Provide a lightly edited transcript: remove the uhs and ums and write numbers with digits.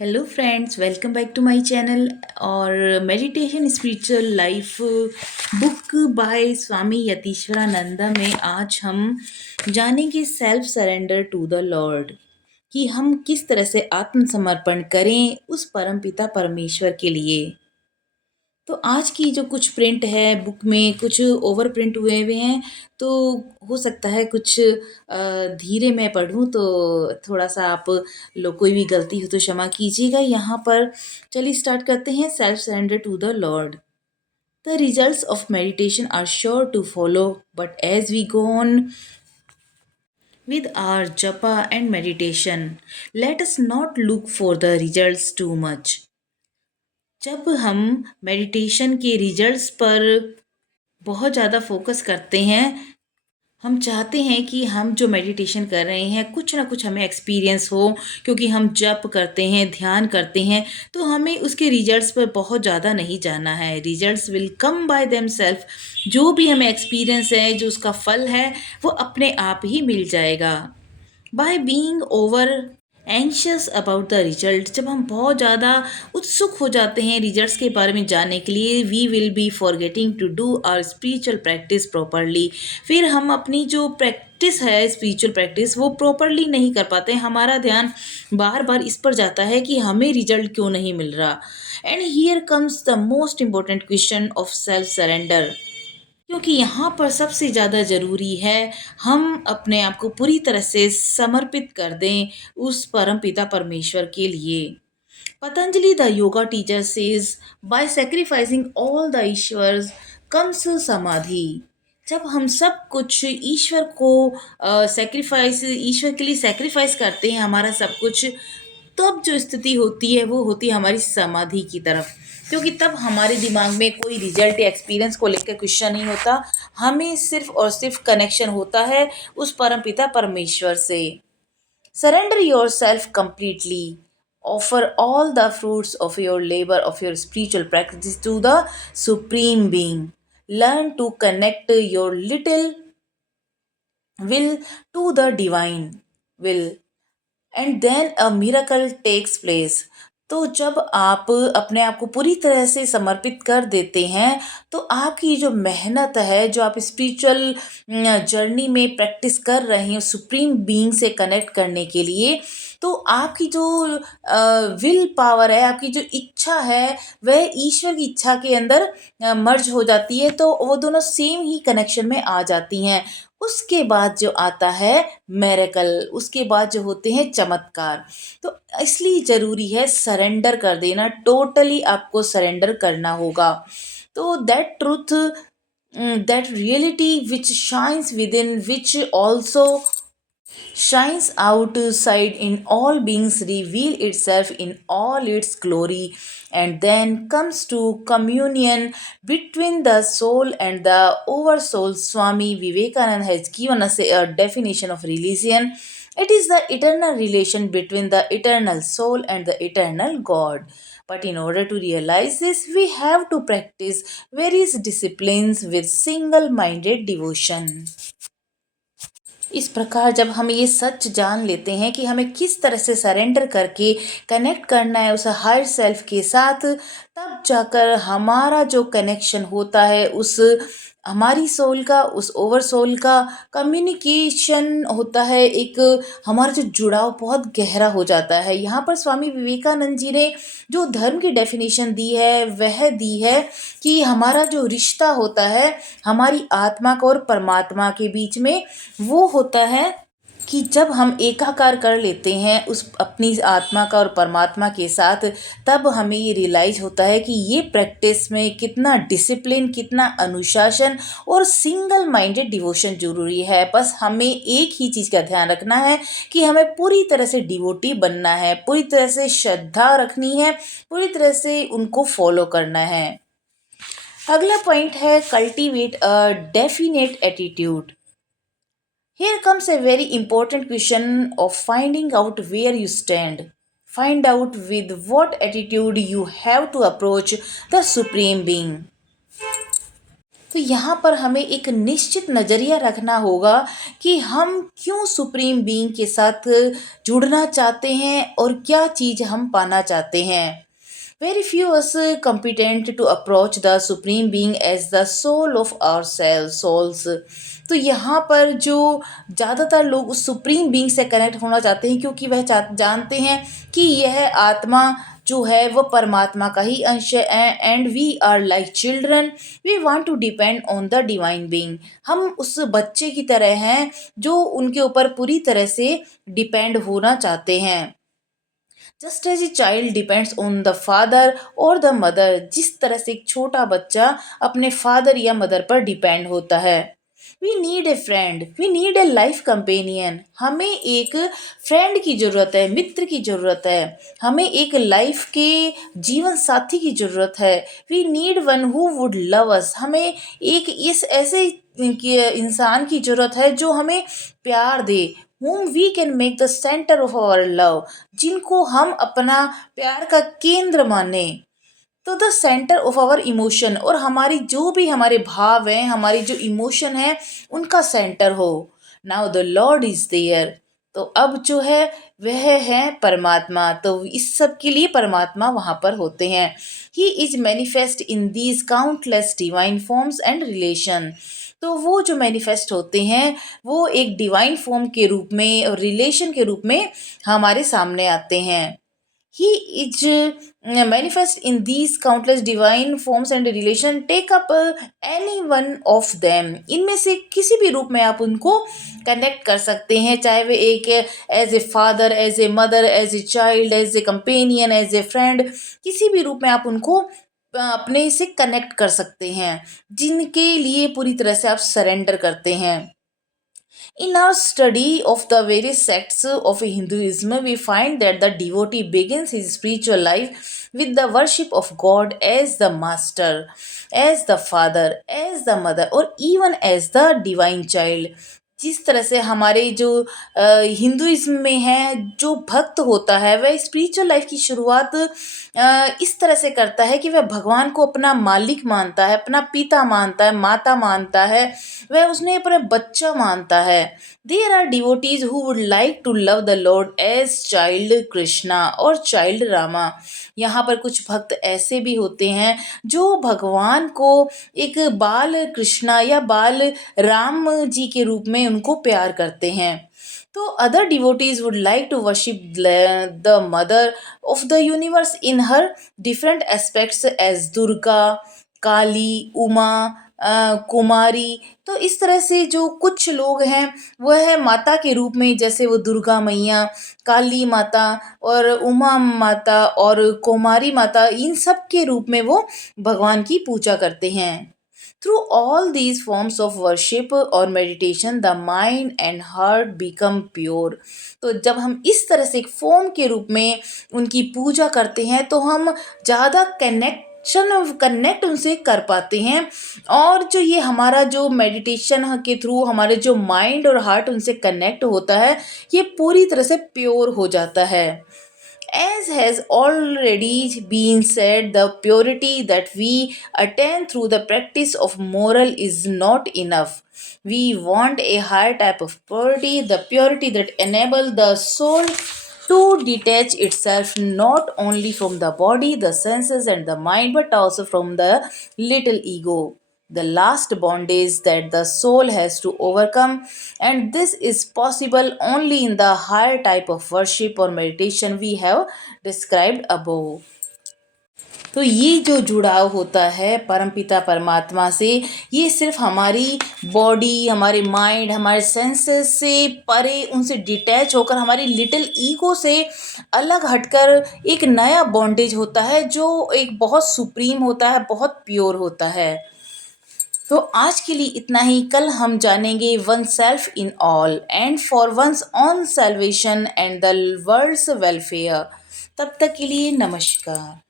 Hello friends, welcome back to my channel. और meditation spiritual life book by Swami Yatiswarananda में आज हम जानेंगे self surrender to the lord, कि हम किस तरह से आत्मसमर्पण करें उस परमपिता परमेश्वर के लिए। तो आज की जो कुछ प्रिंट है बुक में, कुछ ओवर प्रिंट हुए हैं, तो हो सकता है कुछ धीरे मैं पढ़ूं, तो थोड़ा सा आप लोग कोई भी गलती हो तो क्षमा कीजिएगा। यहाँ पर चलिए स्टार्ट करते हैं। Self surrender to the lord. The results of meditation are sure to follow, but as we go on with our japa and meditation, let us not look for the results too much. जब हम meditation के results पर बहुत ज़्यादा focus करते हैं, हम चाहते हैं कि हम जो मेडिटेशन कर रहे हैं कुछ ना कुछ हमें एक्सपीरियंस हो, क्योंकि हम जप करते हैं, ध्यान करते हैं, तो हमें उसके रिजल्ट्स पर बहुत ज़्यादा नहीं जाना है। Results will come by them self. जो भी हमें एक्सपीरियंस है, जो उसका फल है, वो अपने आप ही मिल जाएगा। By being over anxious about the result, जब हम बहुत ज़्यादा उत्सुक हो जाते हैं रिजल्ट्स के बारे में जानने के लिए, we will be forgetting to do our spiritual practice properly. फिर हम अपनी जो प्रैक्टिस है, स्पिरिचुअल प्रैक्टिस, वो प्रॉपरली नहीं कर पाते। हमारा ध्यान बार बार इस पर जाता है कि हमें रिजल्ट क्यों नहीं मिल रहा। And here comes the most important question of self surrender, क्योंकि यहाँ पर सबसे ज़्यादा ज़रूरी है हम अपने आप को पूरी तरह से समर्पित कर दें उस परम पिता परमेश्वर के लिए। Patanjali the yoga teacher says, by sacrificing all the Ishwaras comes samadhi. जब हम सब कुछ ईश्वर को सेक्रीफाइस, ईश्वर के लिए सेक्रीफाइस करते हैं हमारा सब कुछ, तब जो स्थिति होती है वो होती है हमारी समाधि की तरफ। क्योंकि तब हमारे दिमाग में कोई रिजल्ट या एक्सपीरियंस को लेकर क्वेश्चन नहीं होता, हमें सिर्फ और सिर्फ कनेक्शन होता है उस परमपिता परमेश्वर से। Surrender yourself completely, offer all the fruits of your labour of your spiritual practice to the supreme being. Learn to connect your little will to the divine will, and then a miracle takes place. तो जब आप अपने आप को पूरी तरह से समर्पित कर देते हैं, तो आपकी जो मेहनत है, जो आप स्पिरिचुअल जर्नी में प्रैक्टिस कर रहे हैं सुप्रीम बीइंग से कनेक्ट करने के लिए, तो आपकी जो विल पावर है, आपकी जो इच्छा है, वह ईश्वर की इच्छा के अंदर मर्ज हो जाती है, तो वो दोनों सेम ही कनेक्शन में आ जाती हैं। उसके बाद जो आता है मेरेकल, उसके बाद जो होते हैं चमत्कार। तो इसलिए ज़रूरी है सरेंडर कर देना, टोटली आपको सरेंडर करना होगा। तो that truth, that reality which shines with in, which also shines outside in all beings, reveal itself in all its glory, and then comes to communion between the soul and the oversoul. Swami Vivekananda has given us a definition of religion. It is the eternal relation between the eternal soul and the eternal God. But in order to realize this, we have to practice various disciplines with single minded devotion. इस प्रकार जब हम ये सच जान लेते हैं कि हमें किस तरह से सरेंडर करके कनेक्ट करना है उस हायर सेल्फ के साथ, तब जाकर हमारा जो कनेक्शन होता है उस हमारी सोल का, उस ओवर सोल का कम्युनिकेशन होता है, एक हमारा जो जुड़ाव बहुत गहरा हो जाता है। यहाँ पर स्वामी विवेकानंद जी ने जो धर्म की डेफिनेशन दी है, वह दी है कि हमारा जो रिश्ता होता है हमारी आत्मा का और परमात्मा के बीच में, वो होता है कि जब हम एकाकार कर लेते हैं उस अपनी आत्मा का और परमात्मा के साथ, तब हमें ये रियलाइज होता है कि ये प्रैक्टिस में कितना डिसिप्लिन, कितना अनुशासन और सिंगल माइंडेड डिवोशन जरूरी है। बस हमें एक ही चीज़ का ध्यान रखना है कि हमें पूरी तरह से डिवोटी बनना है, पूरी तरह से श्रद्धा रखनी है, पूरी तरह से उनको फॉलो करना है। अगला पॉइंट है cultivate a definite attitude. Here comes a very important question of finding out where you stand. Find out with what attitude you have to approach the Supreme Being. तो यहाँ पर हमें एक निश्चित नज़रिया रखना होगा कि हम क्यों सुप्रीम बीइंग के साथ जुड़ना चाहते हैं और क्या चीज़ हम पाना चाहते हैं। Very few us competent to approach the supreme being as the soul of our souls. तो यहाँ पर जो ज़्यादातर लोग उस सुप्रीम बीइंग से कनेक्ट होना चाहते हैं क्योंकि वह जानते हैं कि यह आत्मा जो है वो परमात्मा का ही अंश है and we are like children, we want to depend on the divine being. हम उस बच्चे की तरह हैं जो उनके ऊपर पूरी तरह से डिपेंड होना चाहते हैं। Just as a child depends on the father और द मदर, जिस तरह से एक छोटा बच्चा अपने फादर या मदर पर डिपेंड होता है। We need a friend, we need a life companion. हमें एक फ्रेंड की ज़रूरत है, मित्र की ज़रूरत है, हमें एक लाइफ के जीवन साथी की ज़रूरत है। We need one who would love us. हमें एक इस ऐसे इंसान की ज़रूरत है जो हमें प्यार दे, whom we can make the center of our love, जिनको हम अपना प्यार का केंद्र माने। तो the centre of our emotion, और हमारी जो भी हमारे भाव हैं, हमारी जो इमोशन है उनका सेंटर हो। Now the lord is there, तो अब जो है वह है परमात्मा। तो इस सब के लिए परमात्मा वहाँ पर होते हैं। He is manifest in these countless divine forms and relation. तो वो जो मैनिफेस्ट होते हैं वो एक डिवाइन फॉर्म के रूप में और रिलेशन के रूप में हमारे सामने आते हैं। He is manifest in these countless divine forms and relation. Take up any one of them. इनमें से किसी भी रूप में आप उनको कनेक्ट कर सकते हैं, चाहे वे एक as a father, as a mother, as a child, as a companion, as a friend, किसी भी रूप में आप उनको अपने से कनेक्ट कर सकते हैं, जिनके लिए पूरी तरह से आप सरेंडर करते हैं। In our study of the various sects of Hinduism, we find that the devotee begins his spiritual life with the worship of God as the master, as the father, as the mother, or even as the divine child. जिस तरह से हमारे जो Hinduism में है, जो भक्त होता है वह स्पिरिचुअल लाइफ की शुरुआत इस तरह से करता है कि वह भगवान को अपना मालिक मानता है, अपना पिता मानता है, माता मानता है, वह उसने अपना बच्चा मानता है। There are devotees who would like to love the lord as child Krishna और चाइल्ड रामा। यहाँ पर कुछ भक्त ऐसे भी होते हैं जो भगवान को एक बाल कृष्णा या बाल राम जी के रूप में उनको प्यार करते हैं। तो other devotees would like to worship the mother of the universe in her different aspects as Durga, Kali, Uma, Kumari. तो इस तरह से जो कुछ लोग हैं वह है माता के रूप में, जैसे वो दुर्गा मैया, काली माता और उमा माता और कुमारी माता, इन सब के रूप में वो भगवान की पूजा करते हैं। Through all these forms of worship और meditation the mind and heart become pure. तो जब हम इस तरह से एक फॉर्म के रूप में उनकी पूजा करते हैं तो हम ज़्यादा कनेक्ट उनसे कर पाते हैं, और जो ये हमारा जो मेडिटेशन के थ्रू हमारे जो माइंड और हार्ट उनसे कनेक्ट होता है ये पूरी तरह से प्योर हो जाता है। As has already been said, the purity that we attain through the practice of moral is not enough. We want a higher type of purity, the purity that enables the soul to detach itself not only from the body, the senses, and the mind, but also from the little ego, the last bondage that the soul has to overcome. And this is possible only in the higher type of worship or meditation we have described above. तो ये जो जुड़ाव होता है परमपिता परमात्मा से, ये सिर्फ हमारी बॉडी, हमारे माइंड, हमारे सेंसेस से परे, उनसे डिटैच होकर हमारी लिटिल ईगो से अलग हटकर एक नया बॉन्डेज होता है जो एक बहुत सुप्रीम होता है, बहुत प्योर होता है। तो आज के लिए इतना ही। कल हम जानेंगे oneself in all and for once on salvation and the world's welfare. तब तक के लिए नमस्कार।